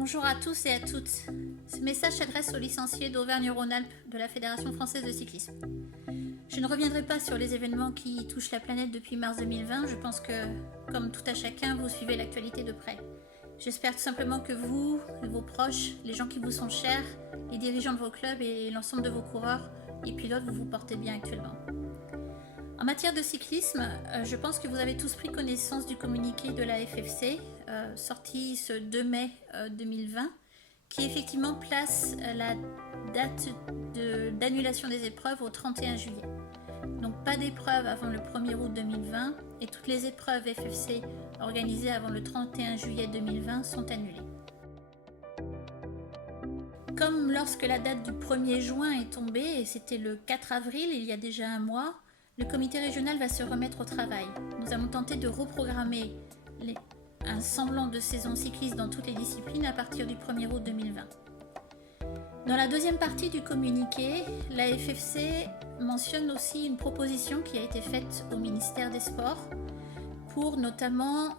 Bonjour à tous et à toutes. Ce message s'adresse aux licenciés d'Auvergne-Rhône-Alpes de la Fédération française de cyclisme. Je ne reviendrai pas sur les événements qui touchent la planète depuis mars 2020. Je pense que, comme tout à chacun, vous suivez l'actualité de près. J'espère tout simplement que vous, vos proches, les gens qui vous sont chers, les dirigeants de vos clubs et l'ensemble de vos coureurs et pilotes, vous vous portez bien actuellement. En matière de cyclisme, je pense que vous avez tous pris connaissance du communiqué de la FFC, sorti ce 2 mai 2020, qui effectivement place la date d'annulation des épreuves au 31 juillet. Donc pas d'épreuves avant le 1er août 2020 et toutes les épreuves FFC organisées avant le 31 juillet 2020 sont annulées. Comme lorsque la date du 1er juin est tombée, et c'était le 4 avril, il y a déjà un mois, le comité régional va se remettre au travail. Nous avons tenté de reprogrammer un semblant de saison cycliste dans toutes les disciplines à partir du 1er août 2020. Dans la deuxième partie du communiqué, la FFC mentionne aussi une proposition qui a été faite au ministère des Sports pour notamment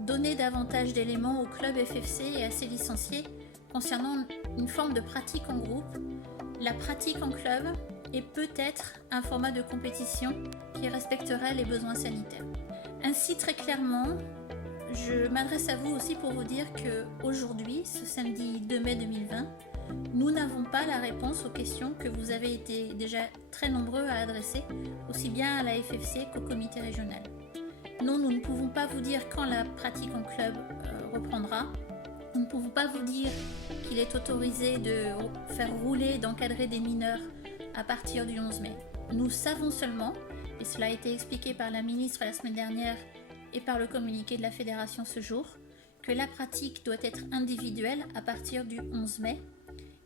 donner davantage d'éléments au club FFC et à ses licenciés concernant une forme de pratique en groupe, la pratique en club et peut-être un format de compétition qui respecterait les besoins sanitaires. Ainsi, très clairement, je m'adresse à vous aussi pour vous dire qu'aujourd'hui, ce samedi 2 mai 2020, nous n'avons pas la réponse aux questions que vous avez été déjà très nombreux à adresser, aussi bien à la FFC qu'au comité régional. Non, nous ne pouvons pas vous dire quand la pratique en club reprendra. Nous ne pouvons pas vous dire qu'il est autorisé de faire rouler, d'encadrer des mineurs à partir du 11 mai. Nous savons seulement, et cela a été expliqué par la ministre la semaine dernière et par le communiqué de la fédération ce jour, que la pratique doit être individuelle à partir du 11 mai.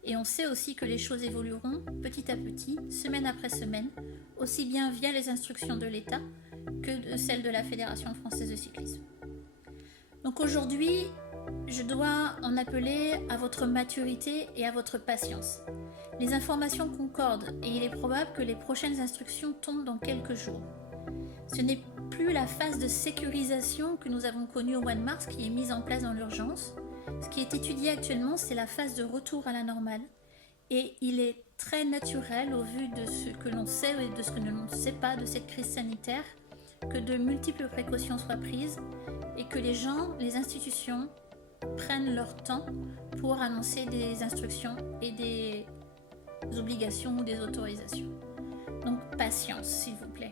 Et on sait aussi que les choses évolueront petit à petit, semaine après semaine, aussi bien via les instructions de l'État que de celles de la Fédération française de cyclisme. Donc aujourd'hui, je dois en appeler à votre maturité et à votre patience. Les informations concordent et il est probable que les prochaines instructions tombent dans quelques jours. Ce n'est plus la phase de sécurisation que nous avons connue au mois de mars qui est mise en place dans l'urgence. Ce qui est étudié actuellement, c'est la phase de retour à la normale. Et il est très naturel, au vu de ce que l'on sait et de ce que l'on ne sait pas de cette crise sanitaire, que de multiples précautions soient prises et que les gens, les institutions, prennent leur temps pour annoncer des instructions et des obligations ou des autorisations. Donc patience, s'il vous plaît.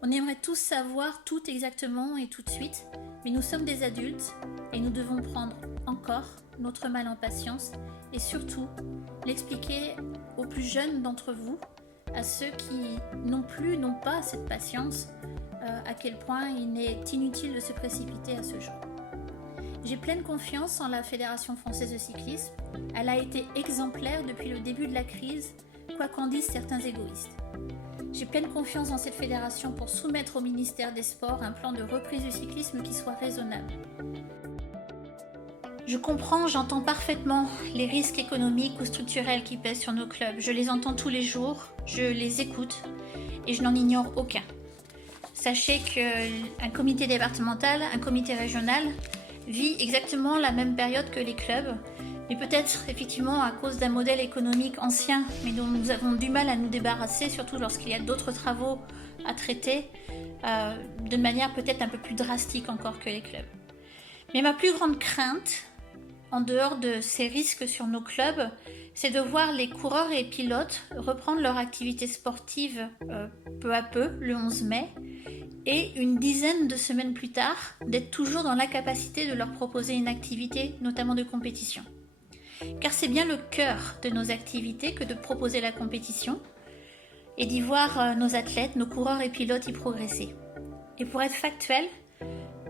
On aimerait tous savoir tout exactement et tout de suite, mais nous sommes des adultes et nous devons prendre encore notre mal en patience et surtout l'expliquer aux plus jeunes d'entre vous, à ceux qui n'ont pas cette patience, à quel point il est inutile de se précipiter à ce jour. J'ai pleine confiance en la Fédération française de cyclisme. Elle a été exemplaire depuis le début de la crise, quoi qu'en disent certains égoïstes. J'ai pleine confiance dans cette fédération pour soumettre au ministère des Sports un plan de reprise du cyclisme qui soit raisonnable. Je comprends, j'entends parfaitement les risques économiques ou structurels qui pèsent sur nos clubs. Je les entends tous les jours, je les écoute et je n'en ignore aucun. Sachez qu'un comité départemental, un comité régional vit exactement la même période que les clubs, mais peut-être effectivement à cause d'un modèle économique ancien, mais dont nous avons du mal à nous débarrasser, surtout lorsqu'il y a d'autres travaux à traiter, de manière peut-être un peu plus drastique encore que les clubs. Mais ma plus grande crainte, en dehors de ces risques sur nos clubs, c'est de voir les coureurs et pilotes reprendre leur activité sportive peu à peu, le 11 mai, et une dizaine de semaines plus tard, d'être toujours dans l'incapacité de leur proposer une activité, notamment de compétition. Car c'est bien le cœur de nos activités que de proposer la compétition et d'y voir nos athlètes, nos coureurs et pilotes y progresser. Et pour être factuel,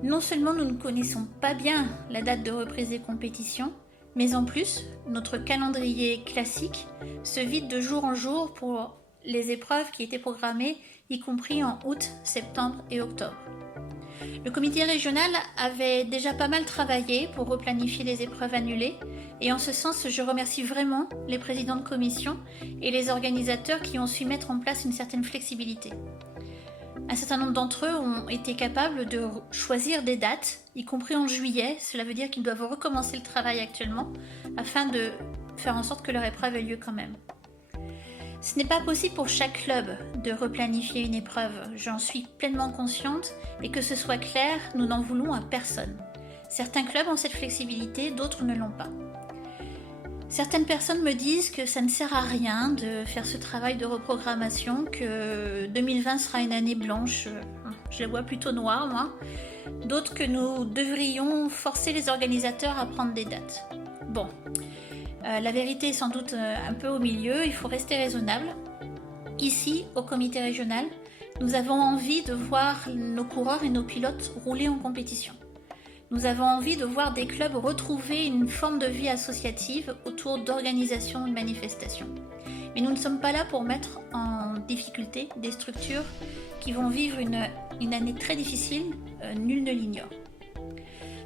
non seulement nous ne connaissons pas bien la date de reprise des compétitions, mais en plus, notre calendrier classique se vide de jour en jour pour les épreuves qui étaient programmées, y compris en août, septembre et octobre. Le comité régional avait déjà pas mal travaillé pour replanifier les épreuves annulées et en ce sens, je remercie vraiment les présidents de commission et les organisateurs qui ont su mettre en place une certaine flexibilité. Un certain nombre d'entre eux ont été capables de choisir des dates, y compris en juillet. Cela veut dire qu'ils doivent recommencer le travail actuellement afin de faire en sorte que leur épreuve ait lieu quand même. Ce n'est pas possible pour chaque club de replanifier une épreuve, j'en suis pleinement consciente, et que ce soit clair, nous n'en voulons à personne. Certains clubs ont cette flexibilité, d'autres ne l'ont pas. Certaines personnes me disent que ça ne sert à rien de faire ce travail de reprogrammation, que 2020 sera une année blanche, je la vois plutôt noire moi. D'autres que nous devrions forcer les organisateurs à prendre des dates. Bon, la vérité est sans doute un peu au milieu, il faut rester raisonnable. Ici, au comité régional, nous avons envie de voir nos coureurs et nos pilotes rouler en compétition. Nous avons envie de voir des clubs retrouver une forme de vie associative autour d'organisations de manifestations. Mais nous ne sommes pas là pour mettre en difficulté des structures qui vont vivre une année très difficile, nul ne l'ignore.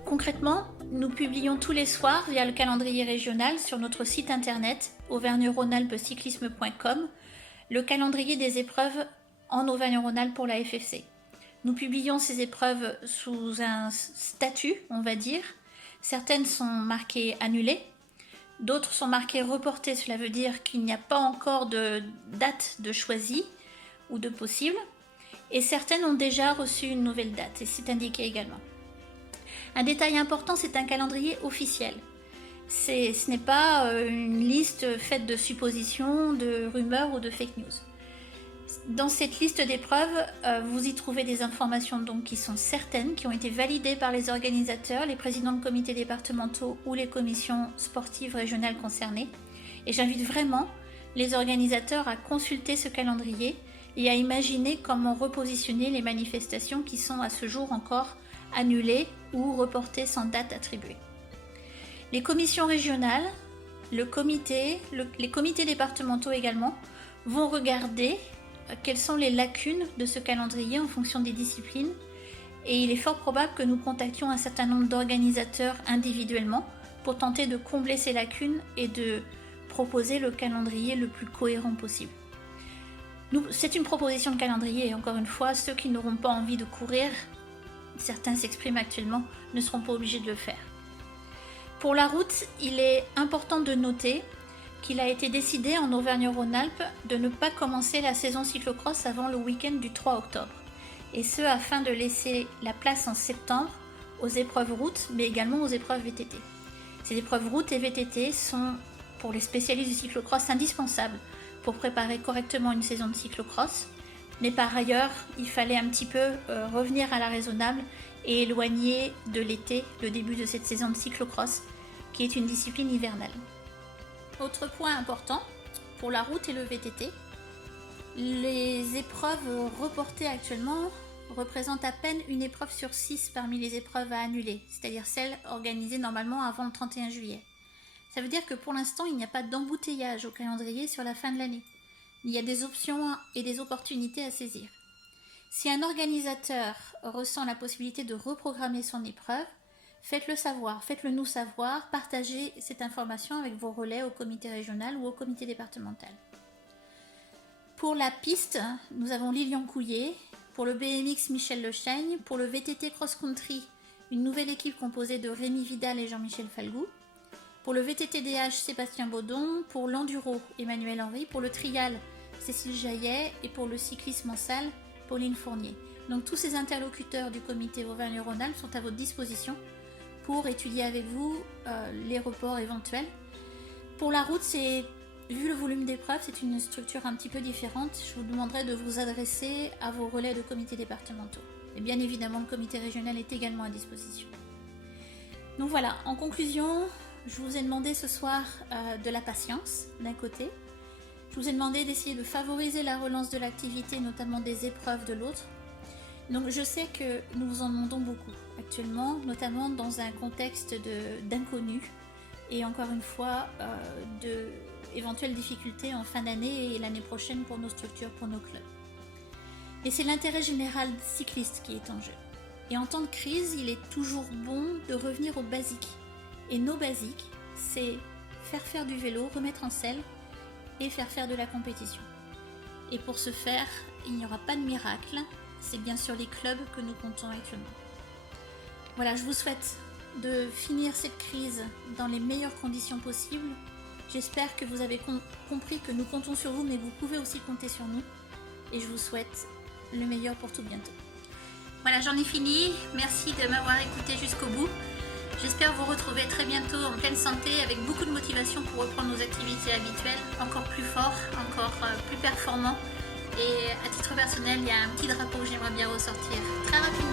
Concrètement, nous publions tous les soirs via le calendrier régional sur notre site internet auvergne-rhône-alpes-cyclisme.com le calendrier des épreuves en Auvergne-Rhône-Alpes pour la FFC. Nous publions ces épreuves sous un statut, on va dire. Certaines sont marquées annulées, d'autres sont marquées reportées. Cela veut dire qu'il n'y a pas encore de date de choisie ou de possible. Et certaines ont déjà reçu une nouvelle date, et c'est indiqué également. Un détail important, c'est un calendrier officiel. Ce n'est pas une liste faite de suppositions, de rumeurs ou de fake news. Dans cette liste d'épreuves, vous y trouvez des informations donc qui sont certaines, qui ont été validées par les organisateurs, les présidents de comités départementaux ou les commissions sportives régionales concernées. Et j'invite vraiment les organisateurs à consulter ce calendrier et à imaginer comment repositionner les manifestations qui sont à ce jour encore annulées ou reportées sans date attribuée. Les commissions régionales, les comités départementaux également, vont regarder quelles sont les lacunes de ce calendrier en fonction des disciplines, et il est fort probable que nous contactions un certain nombre d'organisateurs individuellement pour tenter de combler ces lacunes et de proposer le calendrier le plus cohérent possible. C'est une proposition de calendrier, et encore une fois, ceux qui n'auront pas envie de courir, certains s'expriment actuellement, ne seront pas obligés de le faire. Pour la route, il est important de noter qu'il a été décidé en Auvergne-Rhône-Alpes de ne pas commencer la saison cyclocross avant le week-end du 3 octobre. Et ce, afin de laisser la place en septembre aux épreuves route, mais également aux épreuves VTT. Ces épreuves route et VTT sont, pour les spécialistes du cyclocross, indispensables pour préparer correctement une saison de cyclocross. Mais par ailleurs, il fallait un petit peu revenir à la raisonnable et éloigner de l'été le début de cette saison de cyclocross, qui est une discipline hivernale. Autre point important, pour la route et le VTT, les épreuves reportées actuellement représentent à peine une épreuve sur 6 parmi les épreuves à annuler, c'est-à-dire celles organisées normalement avant le 31 juillet. Ça veut dire que pour l'instant, il n'y a pas d'embouteillage au calendrier sur la fin de l'année. Il y a des options et des opportunités à saisir. Si un organisateur ressent la possibilité de reprogrammer son épreuve, faites-le savoir, faites-le nous savoir, partagez cette information avec vos relais au comité régional ou au comité départemental. Pour la piste, nous avons Lilian Couillet, pour le BMX Michel Lechaigne, pour le VTT Cross Country, une nouvelle équipe composée de Rémi Vidal et Jean-Michel Falgou, pour le VTT-DH Sébastien Baudon, pour l'Enduro Emmanuel Henry, pour le Trial Cécile Jaillet et pour le cyclisme en salle Pauline Fournier. Donc tous ces interlocuteurs du comité Auvergne-Rhône-Alpes sont à votre disposition pour étudier avec vous les reports éventuels. Pour la route, vu le volume d'épreuves, c'est une structure un petit peu différente. Je vous demanderai de vous adresser à vos relais de comités départementaux. Et bien évidemment, le comité régional est également à disposition. Donc voilà, en conclusion, je vous ai demandé ce soir de la patience d'un côté. Je vous ai demandé d'essayer de favoriser la relance de l'activité, notamment des épreuves de l'autre. Donc je sais que nous vous en demandons beaucoup actuellement, notamment dans un contexte d'inconnu et encore une fois d'éventuelles difficultés en fin d'année et l'année prochaine pour nos structures, pour nos clubs. Et c'est l'intérêt général cycliste qui est en jeu. Et en temps de crise, il est toujours bon de revenir aux basiques. Et nos basiques, c'est faire du vélo, remettre en selle et faire de la compétition. Et pour ce faire, il n'y aura pas de miracle, c'est bien sûr les clubs que nous comptons actuellement. Voilà, je vous souhaite de finir cette crise dans les meilleures conditions possibles. J'espère que vous avez compris que nous comptons sur vous, mais vous pouvez aussi compter sur nous. Et je vous souhaite le meilleur pour tout bientôt. Voilà, j'en ai fini. Merci de m'avoir écouté jusqu'au bout. J'espère vous retrouver très bientôt en pleine santé avec beaucoup de motivation pour reprendre nos activités habituelles, encore plus fort, encore plus performant. Et à titre personnel, il y a un petit drapeau que j'aimerais bien ressortir très rapidement.